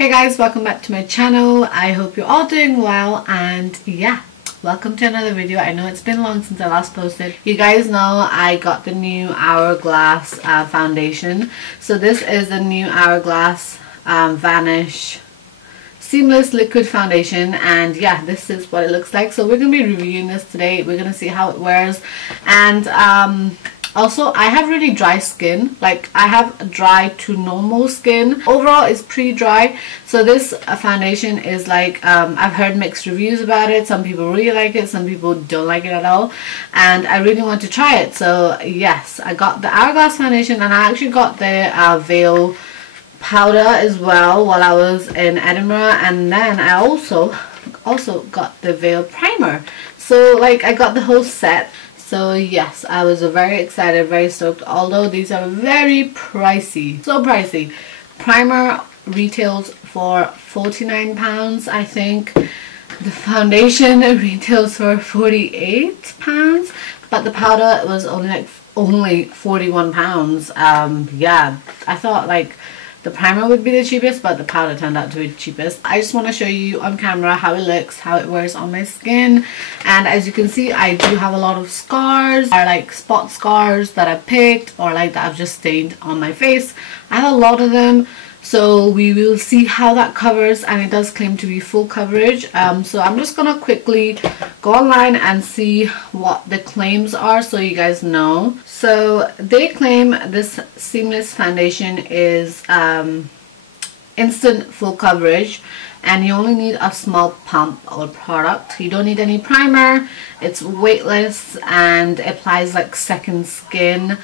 Hey guys, welcome back to my channel. I hope you're all doing well, and yeah, welcome to another video. I know it's been long since I last posted. You guys know I got the new Hourglass foundation. So this is the new Hourglass Vanish seamless liquid foundation, and yeah, this is what it looks like. So we're gonna be reviewing this today. We're gonna see how it wears, and also I have really dry skin. Like, I have dry to normal skin. Overall it's pretty dry, so this foundation is like, I've heard mixed reviews about it. Some people really like it, some people don't like it at all, and I really want to try it. So yes, I got the Hourglass foundation, and I actually got the Veil powder as well while I was in Edinburgh, and then I also got the Veil primer. So like, I got the whole set. So yes, I was very excited, very stoked, although these are very pricey, so pricey. Primer retails for £49, I think. The foundation retails for £48, but the powder was only £41. Yeah, I thought like the primer would be the cheapest, but the powder turned out to be the cheapest. I just want to show you on camera how it looks, how it wears on my skin. And as you can see, I do have a lot of scars, or like spot scars that I picked, or like that I've just stained on my face. I have a lot of them, so we will see how that covers, and it does claim to be full coverage. So I'm just gonna quickly go online and see what the claims are so you guys know. So they claim this seamless foundation is instant full coverage, and you only need a small pump or product. You don't need any primer. It's weightless and applies like second skin.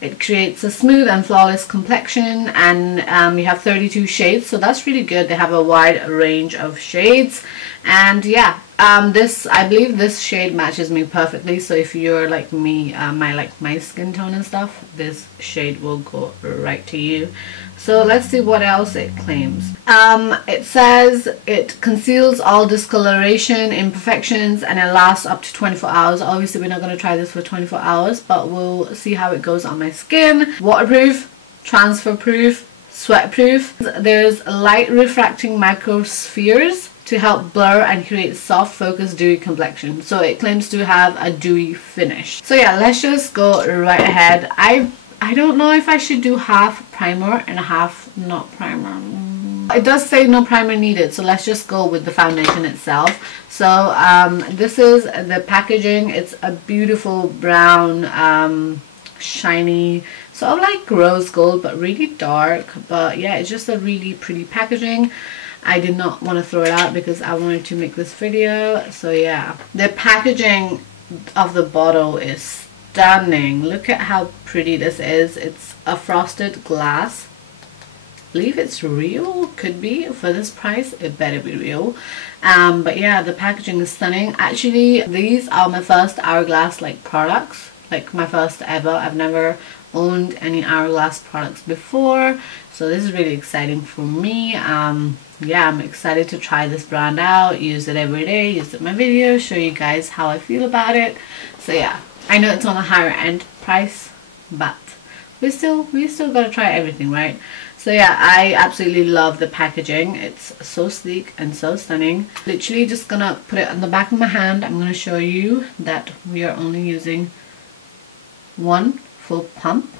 It creates a smooth and flawless complexion, and you have 32 shades, so that's really good. They have a wide range of shades, and yeah, I believe this shade matches me perfectly. So if you're like me, my skin tone and stuff, this shade will go right to you. So let's see what else it claims. It says it conceals all discoloration, imperfections, and it lasts up to 24 hours. Obviously we're not going to try this for 24 hours, but we'll see how it goes on my skin. Waterproof, transfer proof, sweat proof. There's light refracting microspheres to help blur and create soft focused dewy complexion. So it claims to have a dewy finish. So yeah, let's just go right ahead. I don't know if I should do half primer and half not primer. It does say no primer needed, so let's just go with the foundation itself. So this is the packaging. It's a beautiful brown, shiny, sort of like rose gold, but really dark. But yeah, it's just a really pretty packaging. I did not want to throw it out because I wanted to make this video. So yeah, the packaging of the bottle is stunning. Look at how pretty this is. It's a frosted glass. I believe it's real. Could be. For this price, it better be real. But yeah, the packaging is stunning. Actually, these are my first Hourglass like products, like my first ever. I've never owned any Hourglass products before, so this is really exciting for me. Yeah, I'm excited to try this brand out, use it every day, use it in my videos, show you guys how I feel about it. So yeah, I know it's on a higher end price, but we still gotta try everything, right? So yeah, I absolutely love the packaging. It's so sleek and so stunning. Literally just gonna put it on the back of my hand. I'm gonna show you that we are only using one full pump.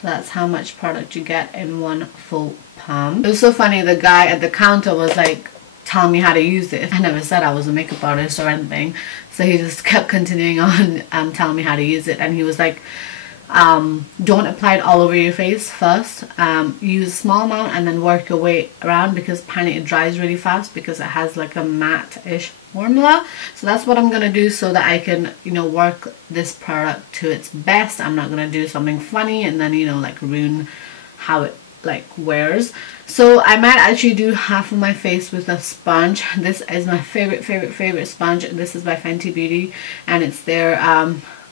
So that's how much product you get in one full pump. It was so funny, the guy at the counter was like telling me how to use it. I never said I was a makeup artist or anything, so he just kept continuing on telling me how to use it. And he was like, don't apply it all over your face first. Use a small amount and then work your way around, because apparently it dries really fast because it has like a matte-ish formula. So that's what I'm gonna do, so that I can, you know, work this product to its best. I'm not gonna do something funny and then, you know, like ruin how it like wears. So I might actually do half of my face with a sponge. This is my favorite sponge. This is by Fenty Beauty, and it's their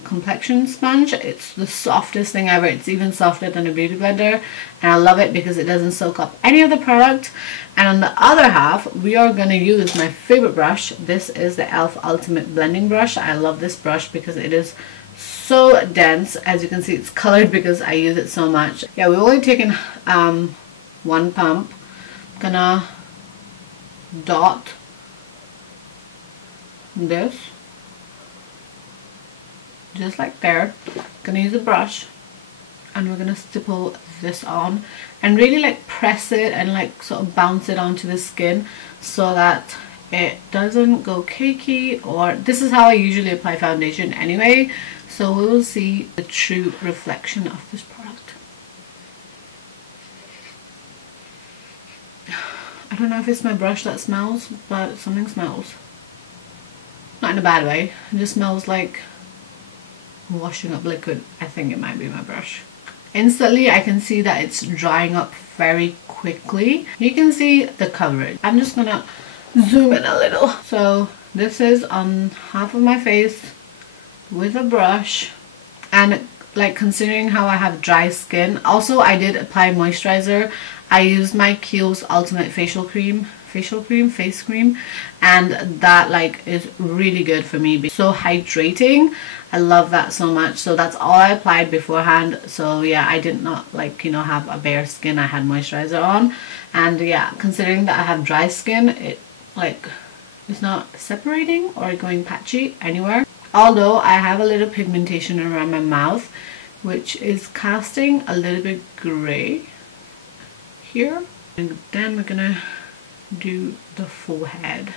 complexion sponge. It's the softest thing ever. It's even softer than a beauty blender, and I love it because it doesn't soak up any of the product. And on the other half, we are going to use my favorite brush. This is the e.l.f. Ultimate Blending Brush. I love this brush because it is so dense. As you can see, it's colored because I use it so much. Yeah, we've only taken one pump, gonna dot this just like there. Gonna use a brush and we're gonna stipple this on and really like press it and like sort of bounce it onto the skin so that it doesn't go cakey. Or this is how I usually apply foundation anyway, so we will see the true reflection of this product. I don't know if it's my brush that smells, but something smells. Not in a bad way, it just smells like washing up liquid. I think it might be my brush. Instantly I can see that it's drying up very quickly. You can see the coverage. I'm just gonna zoom in a little. So this is on half of my face with a brush, and like considering how I have dry skin, also I did apply moisturizer. I used my Kiehl's Ultimate face cream, and that like is really good for me. So hydrating, I love that so much. So that's all I applied beforehand. So yeah, I did not like, you know, have a bare skin. I had moisturizer on, and yeah, considering that I have dry skin, it like it's not separating or going patchy anywhere. Although I have a little pigmentation around my mouth, which is casting a little bit gray here. And then we're gonna do the forehead.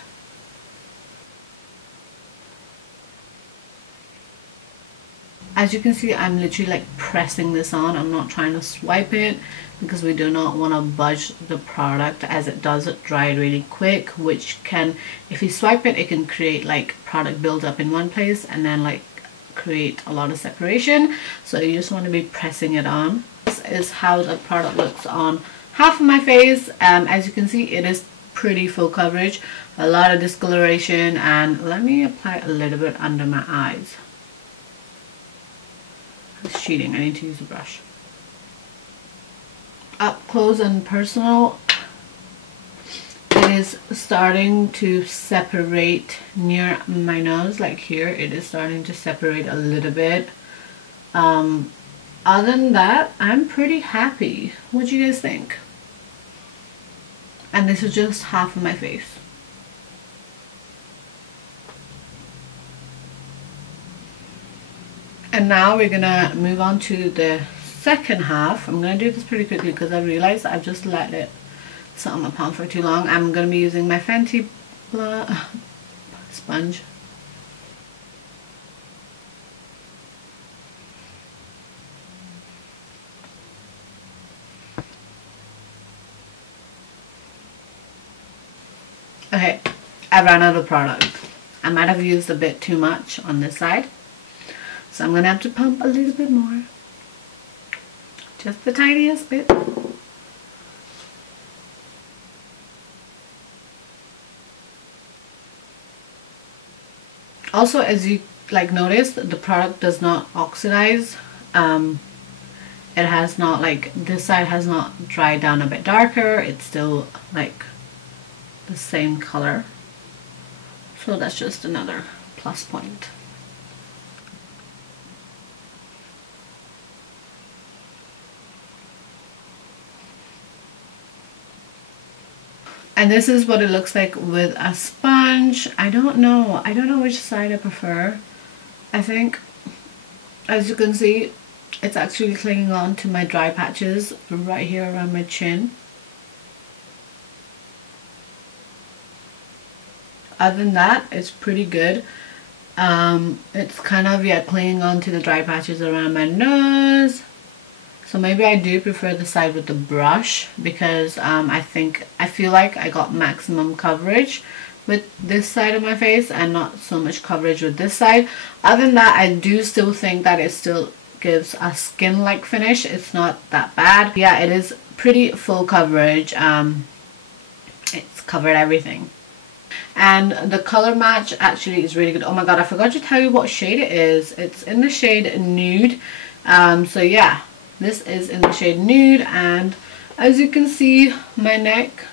As you can see, I'm literally like pressing this on. I'm not trying to swipe it because we do not want to budge the product, as it does dry really quick, which can, if you swipe it, it can create like product buildup in one place and then like create a lot of separation. So you just want to be pressing it on. This is how the product looks on half of my face. As you can see, it is pretty full coverage, a lot of discoloration, and let me apply a little bit under my eyes. It's cheating, I need to use a brush. Up close and personal, it is starting to separate near my nose, like here it is starting to separate a little bit. Other than that, I'm pretty happy. What do you guys think? And this is just half of my face. And now we're gonna move on to the second half. I'm gonna do this pretty quickly because I realized I've just let it sit on my palm for too long. I'm gonna be using my Fenty sponge. Okay, I ran out of product. I might have used a bit too much on this side, so I'm gonna have to pump a little bit more. Just the tiniest bit. Also, as you like noticed, the product does not oxidize. It has not, like, this side has not dried down a bit darker. It's still like the same color, so that's just another plus point. And this is what it looks like with a sponge. I don't know which side I prefer. I think, as you can see, it's actually clinging on to my dry patches right here around my chin. Other than that, it's pretty good. It's kind of, yeah, clinging on to the dry patches around my nose. So maybe I do prefer the side with the brush because I feel like I got maximum coverage with this side of my face and not so much coverage with this side. Other than that, I do still think that it still gives a skin-like finish. It's not that bad. Yeah, it is pretty full coverage. It's covered everything. And the color match actually is really good. Oh my god, I forgot to tell you what shade it is. It's in the shade Nude. So yeah, this is in the shade Nude, and as you can see, my neck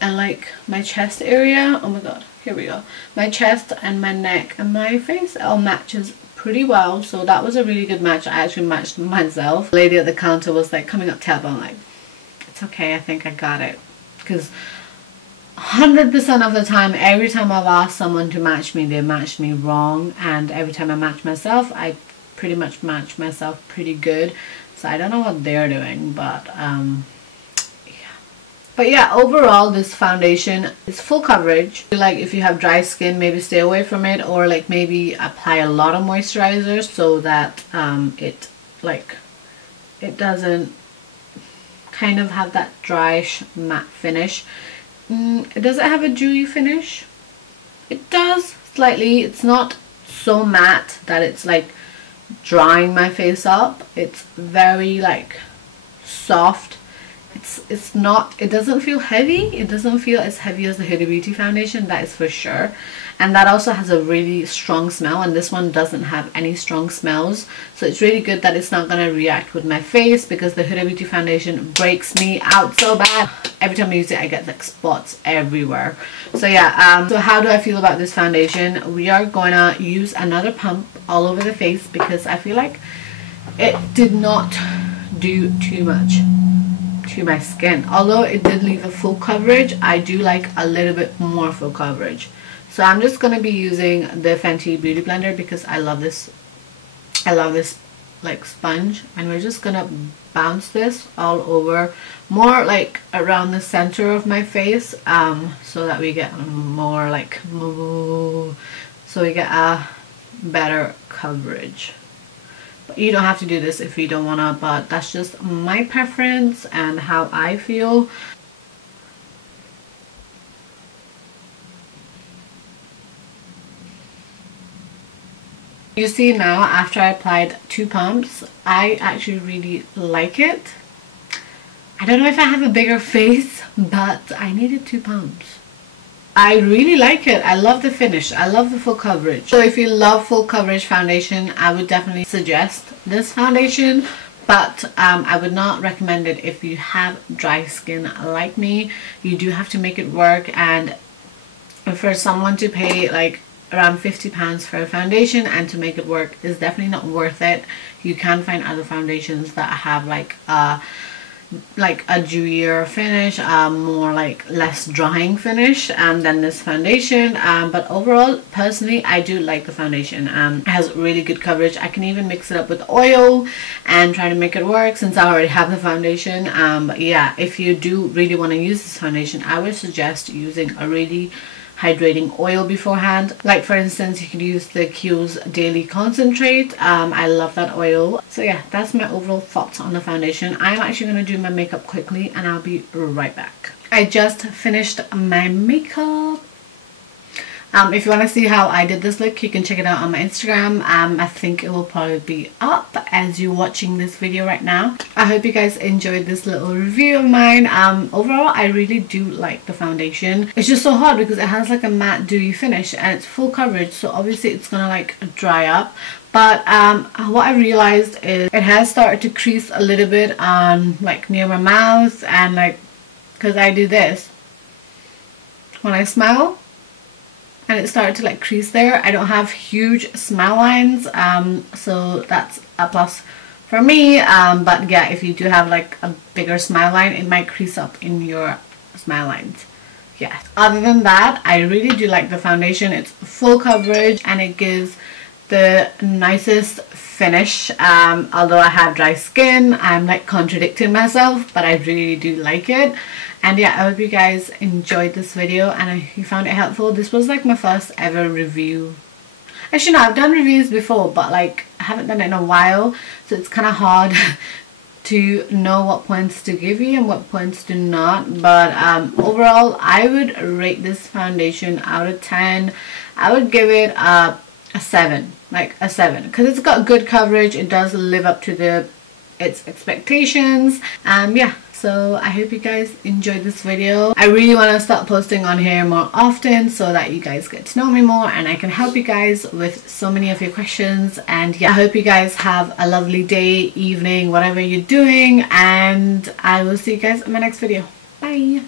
and like my chest area, oh my god, here we go, my chest and my neck and my face all matches pretty well. So that was a really good match. I actually matched myself. The lady at the counter was like coming up tab. I'm like, It's okay, I think I got it. Because 100% of the time, every time I've asked someone to match me, they matched me wrong. And every time I match myself, I pretty much match myself pretty good. So I don't know what they're doing, but But yeah, overall this foundation is full coverage. Like if you have dry skin, maybe stay away from it, or like maybe apply a lot of moisturizer so that it doesn't kind of have that dryish matte finish. It doesn't have a dewy finish. It does slightly. It's not so matte that it's like drying my face up. It's very like soft. It's not, it doesn't feel heavy. It doesn't feel as heavy as the Huda Beauty foundation, that is for sure. And that also has a really strong smell, and this one doesn't have any strong smells. So it's really good that it's not going to react with my face, because the Huda Beauty foundation breaks me out so bad. Every time I use it, I get like spots everywhere. So yeah, so how do I feel about this foundation? We are going to use another pump all over the face, because I feel like it did not do too much to my skin. Although it did leave a full coverage, I do like a little bit more full coverage. So I'm just going to be using the Fenty Beauty Blender, because I love this like sponge, and we're just going to bounce this all over, more like around the center of my face, so that we get more like, so we get a better coverage. But you don't have to do this if you don't wanna, but that's just my preference and how I feel. You see now, after I applied 2 pumps, I actually really like it. I don't know if I have a bigger face, but I needed 2 pumps. I really like it. I love the finish. I love the full coverage. So if you love full coverage foundation, I would definitely suggest this foundation. But I would not recommend it if you have dry skin like me. You do have to make it work. And for someone to pay like around £50 for a foundation and to make it work is definitely not worth it. You can find other foundations that have like a dewier finish, more like less drying finish than this foundation, but overall, personally, I do like the foundation. It has really good coverage. I can even mix it up with oil and try to make it work, since I already have the foundation. But yeah, if you do really want to use this foundation, I would suggest using a really hydrating oil beforehand. Like for instance, you could use the Kiehl's Daily Concentrate. I love that oil. So yeah, that's my overall thoughts on the foundation. I'm actually going to do my makeup quickly and I'll be right back. I just finished my makeup. If you want to see how I did this look, you can check it out on my Instagram. I think it will probably be up as you're watching this video right now. I hope you guys enjoyed this little review of mine. Overall, I really do like the foundation. It's just so hard because it has like a matte dewy finish and it's full coverage, so obviously it's gonna like dry up. But what I realized is it has started to crease a little bit on like near my mouth, and like because I do this when I smile, and it started to like crease there. I don't have huge smile lines, so that's a plus for me. But yeah, if you do have like a bigger smile line, it might crease up in your smile lines. Yeah, other than that, I really do like the foundation. It's full coverage and it gives the nicest finish. Although I have dry skin, I'm like contradicting myself, but I really do like it. And yeah, I hope you guys enjoyed this video and you found it helpful. This was like my first ever review. Actually no, I've done reviews before, but like I haven't done it in a while, so it's kind of hard to know what points to give you and what points to not. But overall, I would rate this foundation out of 10. I would give it a 7, like a 7, because it's got good coverage. It does live up to its expectations. Yeah, so I hope you guys enjoyed this video. I really want to start posting on here more often so that you guys get to know me more and I can help you guys with so many of your questions. And yeah, I hope you guys have a lovely day, evening, whatever you're doing, and I will see you guys in my next video. Bye.